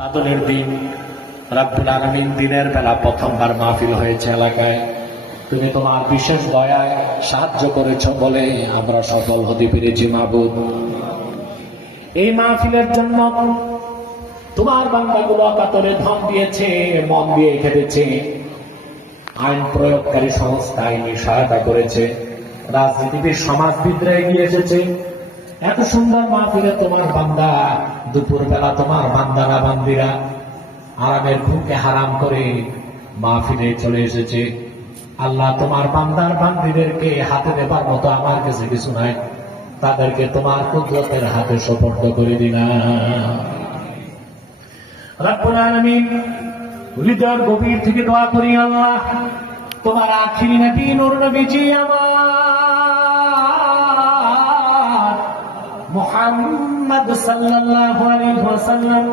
লাদনের দিন রব্বুল আলামিন দিনের বেলা প্রথমবার মাহফিল হয়েছে এলাকায়। তুমি তোমার বিশেষ দয়ায় সাহায্য করেছ বলে আমরা সফল হতে পেরেছি মাবুদ। এই মাহফিলের জন্য তোমার বান্দাগুলো কাতরে ধন দিয়েছে, মন দিয়ে খেটেছে, আইন প্রয়োগকারী সংস্থা আইনি সহায়তা করেছে, রাজনীতিবিদ সমাজবিদরা এগিয়ে এসেছে। এত সুন্দর মাহফিলে তোমার বান্দা দুপুর বেলা তোমার বান্দারা বান্দিরা আরামের ঘুমকে হারাম করে মাহফিলে চলে এসেছে। আল্লাহ, তোমার বান্দার বান্দিদেরকে হাতে নেবার মতো আমার কাছে কিছু নাই, তাদেরকে তোমার কুদরতের হাতে সুপর্দ করে দিলাম। রব্বুল আলামিন, হৃদয়ের গভীর থেকে দোয়া করি, আল্লাহ তোমার আখিরি নবী নূর নবীজি আমার মুহাম্মদ সাল্লাল্লাহু আলাইহি ওয়াসাল্লাম